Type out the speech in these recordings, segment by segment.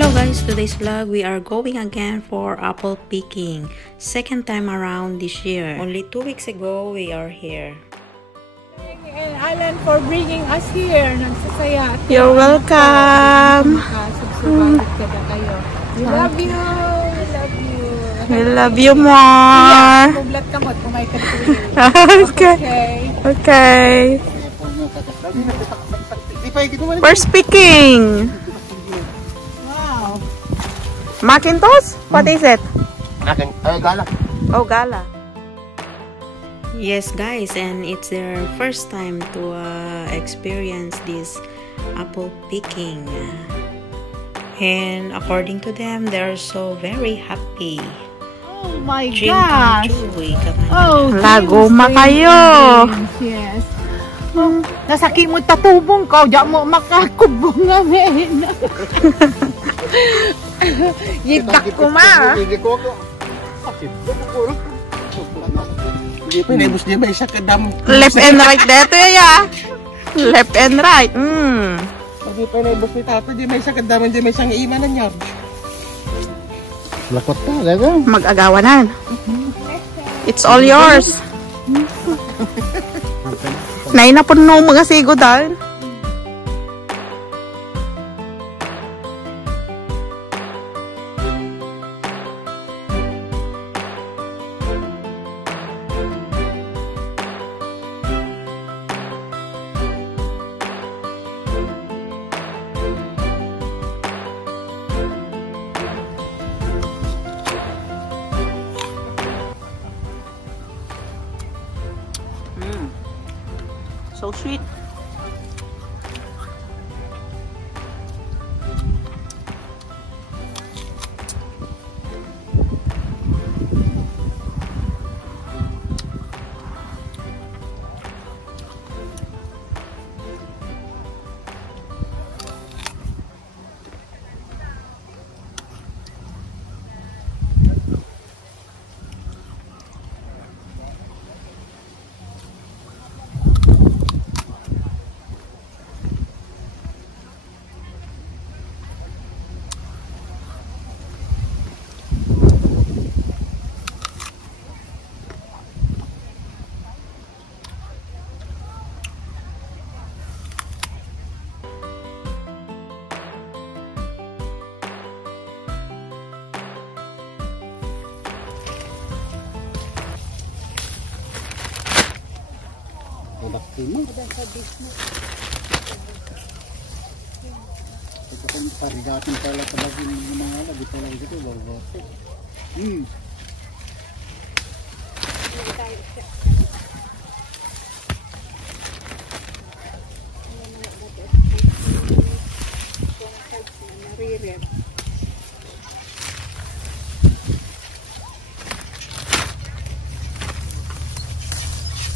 Hello guys, today's vlog we are going again for apple picking. Second time around this year. Only 2 weeks ago we are here. And Alan for bringing us here. Nagsasaya. You're welcome. We love you. We love you. We love you more. Okay. Okay. We're speaking. Wow. Macintosh? What is it? Gala. Oh, gala. Yes guys, and it's their first time to experience this apple picking. And according to them, they're so very happy. Oh my Dream gosh. come true, Oh, lagoma kayo. Yes. Oh, nasaki mo tatubong ko, di mo makakubong ngamin. Yitak ko ma. Left and right dito ya. Left and right. Pagi pa na ibos ni tato, di may isa kadaman, di may isang iimanan niya. Lakot ka, gaga. Mag-agawanan. It's all yours. Nay na puno mga sigo dahil. So sweet. Parigatin pala talaga yung mga lagi talaga dito, bago-bago.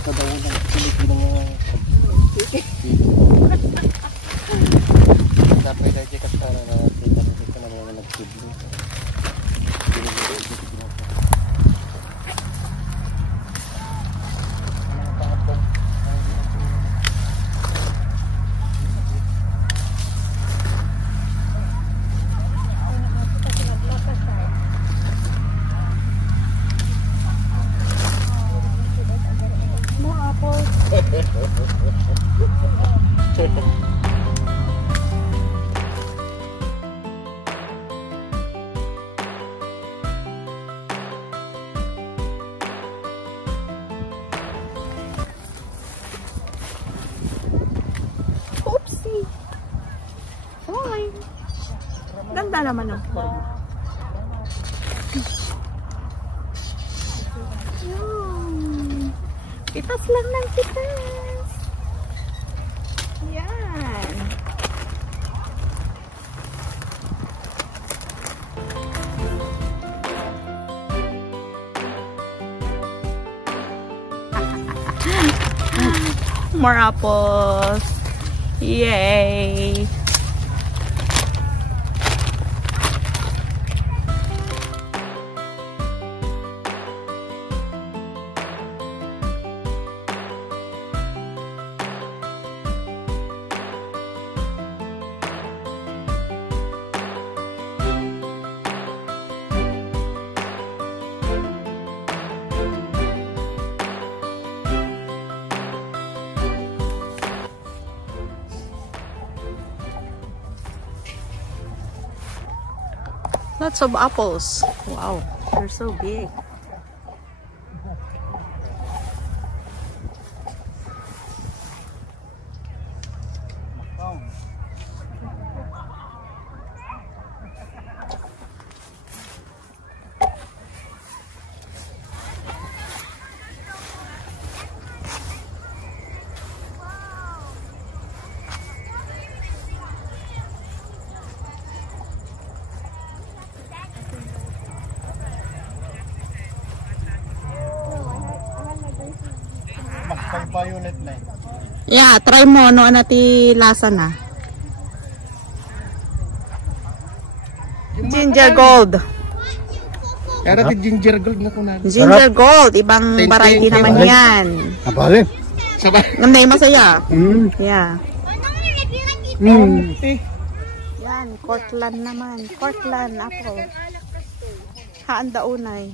Kadawan ng Pilipino mga dapat ay jekas para na kita kita na mga nagtublo. Oopsie. Fine. Ganda naman ng forma. Pitas lang ng pitas. Yan. More apples. Yay. Lots of apples. Wow, they're so big. Yeah, try mo no anati lasa na. Ginger gold. Kaya natin ginger gold na kunan. Ginger gold, ibang variety naman yan. Abale. Sabay. Nanday masaya. Yeah. Yan, Cortland naman. Cortland apple. Haan daunay.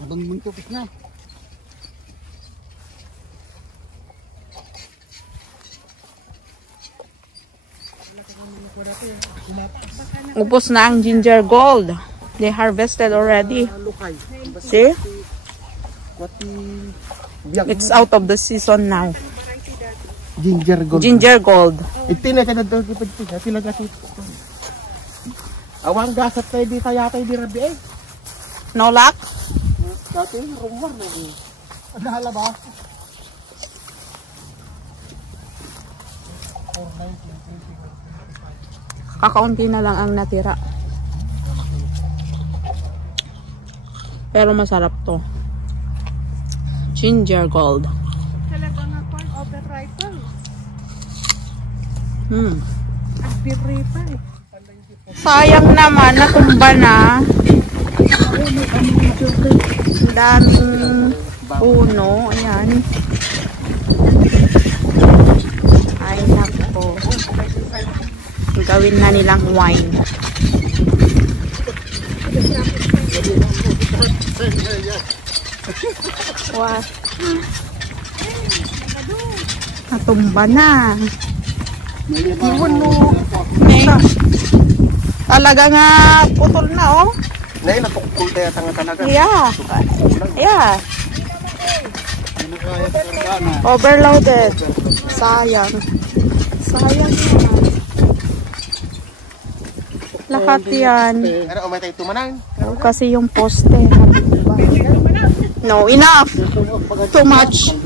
Abang muntok na. Ubos na ang ginger gold. They harvested already. See? It's out of the season now. Ginger gold. Ginger gold. Itinay ka na doon. Sila kasi. Awang gasat tayo di tayo di rabi eh. No luck? Dati rumor na eh. Nahala ba? Kakaunti na lang ang natira. Pero masarap to. Ginger gold. Talaga nga corn over rifle. Sayang naman, natumba na. Daming puno. Ayan. Ay, nako. Gawin na nilang wine. Wow. Natumba na. Talaga nga putol na oh. Nay, napukul tayo talaga. Yeah. Yeah. Overloaded. Sayang. Sayang naman. Lahat yan. Pero umay tayo tumanang. Kasi yung poste. No, enough. Too much.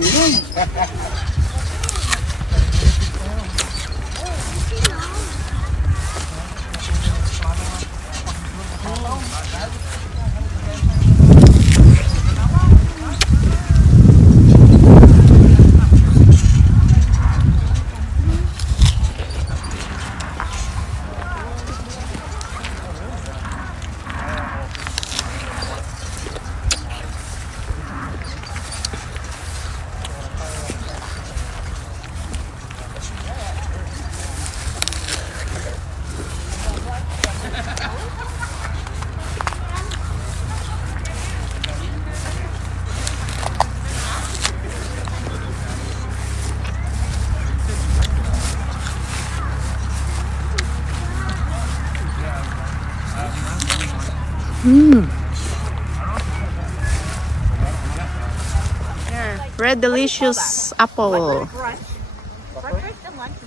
Red delicious apple.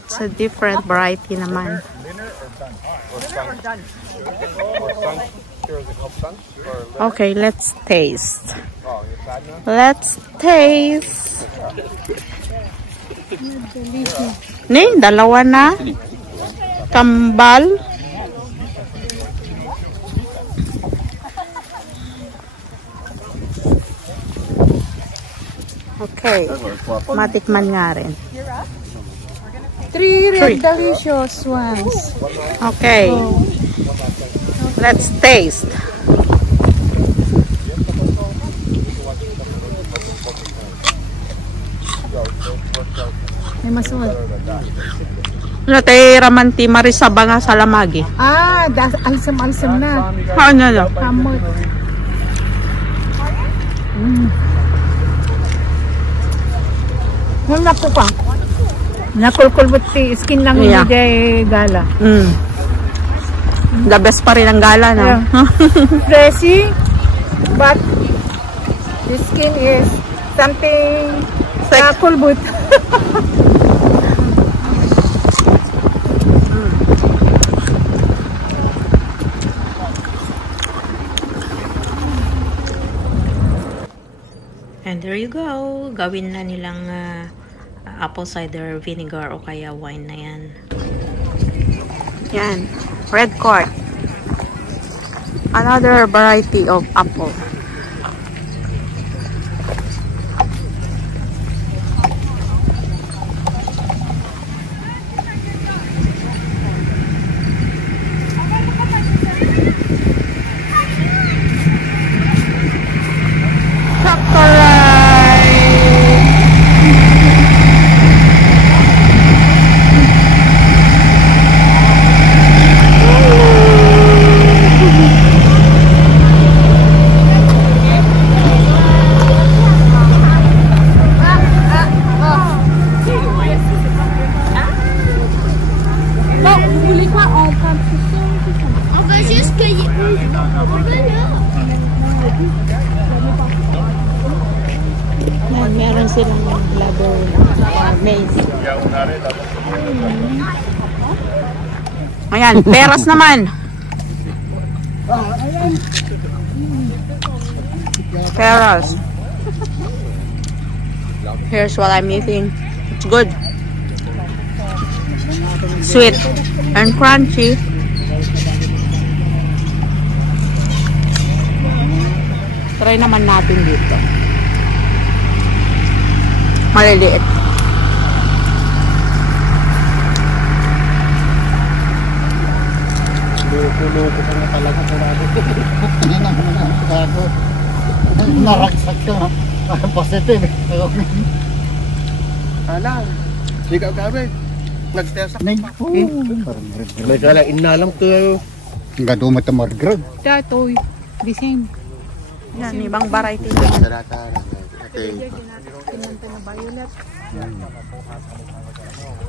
It's a different variety naman. Okay, let's taste. Let's taste. Ni, dalawa na. Kambal. Okay. Matikman nga rin. 3 red delicious ones. Okay. Let's taste. May masul. Natay ramanti marisaba nga sa lamagi. Ah, alsam-alsam na. Ano na? Hamot. Wala po pa. Nakulkulbot si skin lang Yeah. hindi gala. The best pa rin ang gala, no? Yeah. Fleshy, but the skin is something kulbut. And there you go. Gawin na nilang apple cider vinegar o kaya wine na yan. Yan. Red quart. Another variety of apple. Meron silang ladder maze. Ayan, peras naman. Peras. Here's what I'm eating. It's good. Sweet and crunchy. Try naman natin dito. Maliliit. Loko-loko ka na talaga sarado. Naraksak ka na. Positive. Alam. Di ka gabi. Nag-test ako. May kala inalam ko. Nga dumat ang margrag. Datoy. Design. Yan, ibang variety.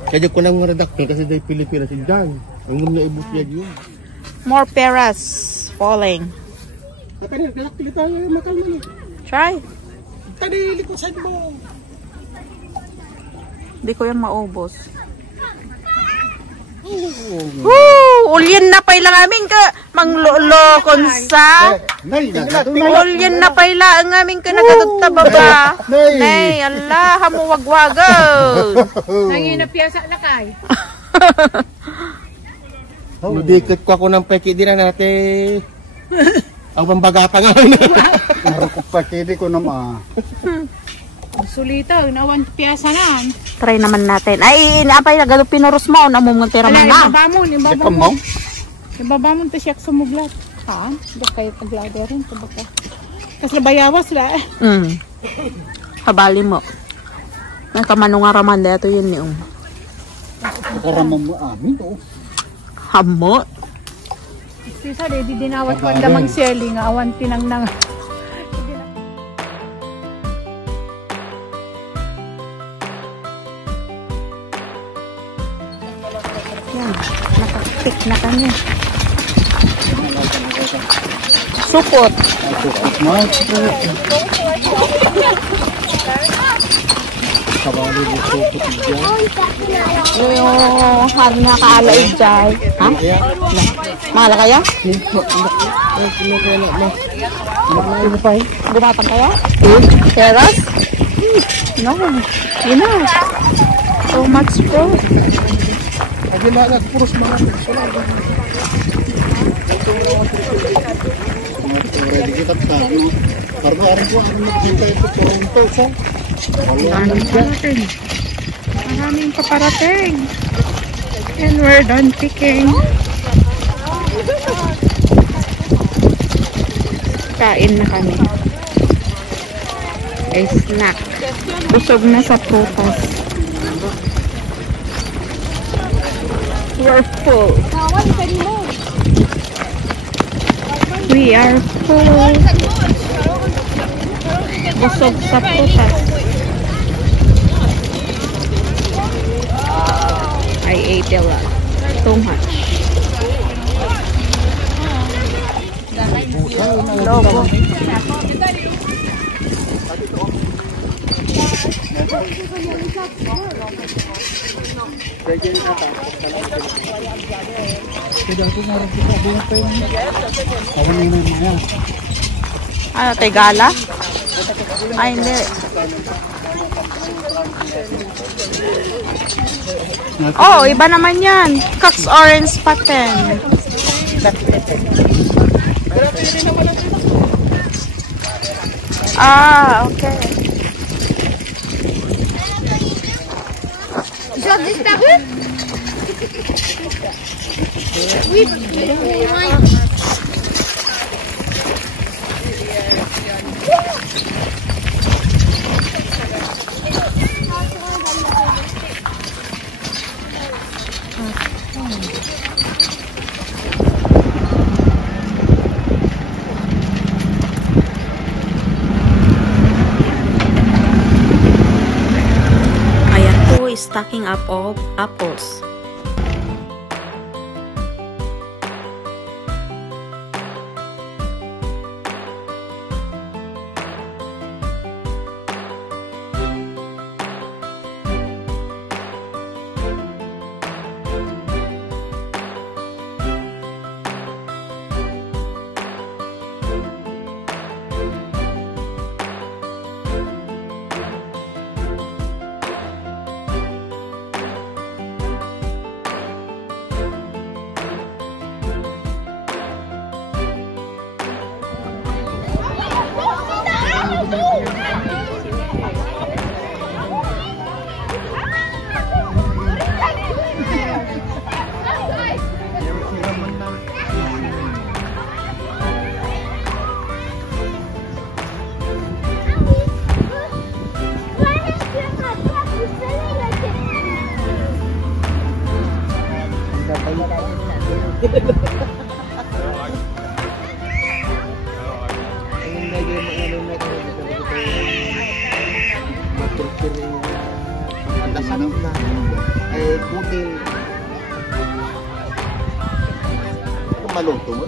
Kaya ko nang redactor kasi dahil Pilipinas si John. Ang muna ibus niya yun. More peras falling. Try. Tadi likod side mo. Hindi ko yan maubos. Ulyan na pa ilang amin ka manglolokon sa ulyan na pa ilang amin ka nagkatutababa. Nay, Allah, hamuwagwago. Nangin na piyasa na kay. Nudikit ko ako ng peki din na natin. Ang pambagata nga. Narukok peki ko naman. Sulita, nawan piyasa na. Try naman natin. Ay, naapay na galo pinuros mo. Namumungtira man na. Ibabamon to siya sumuglat. Ha? Hindi kayo paglader rin. Kasi bayawas la. Kabali mo. Nakamanong araman dito yun yung. Karamang mo amin o. Hamot. Sisa, di dinawat ko ang damang selling. Awan tinang nang. Yan. Nakatik na kami. Supot. Kabali mo supot dyan. Yung hari na kaalay dyan. Ha? Mahal kaya? Gumatang kaya? Peras? No. You know. So much fruit. Lagi na puros mga ready kita tayo. Karena ko ang nagkita ito Toronto sa. Maraming paparating. And we're done picking. Kain na kami. Ay snack. Busog na sa prutas. We're full. We are full. Busog sa prutas. I ate a lot. Too much. Adobo. Ano, Tegala? Ay, hindi. Oh, iba naman yan. Cox orange pattern. Ah, okay. Ils ont disparu? Oui. Stacking up of apples. Maluto mo.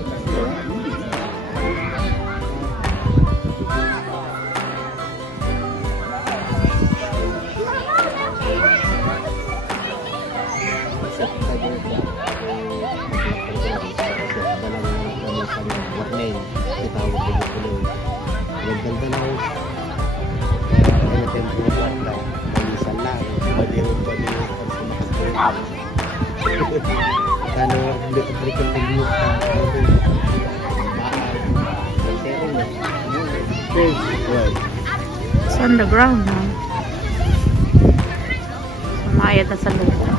It's on the ground now. Sumayad na sa lupa.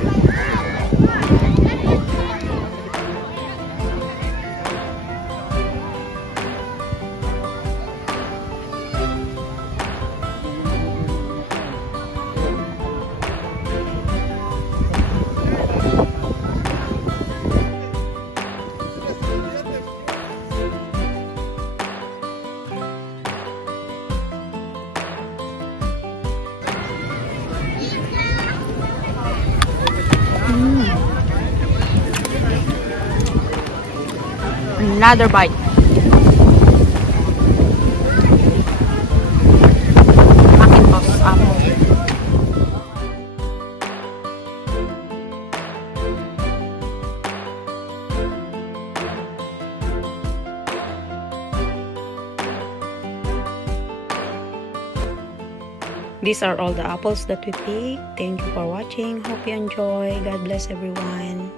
Another bite. Macintosh apple. These are all the apples that we picked. Thank you for watching. Hope you enjoy. God bless everyone.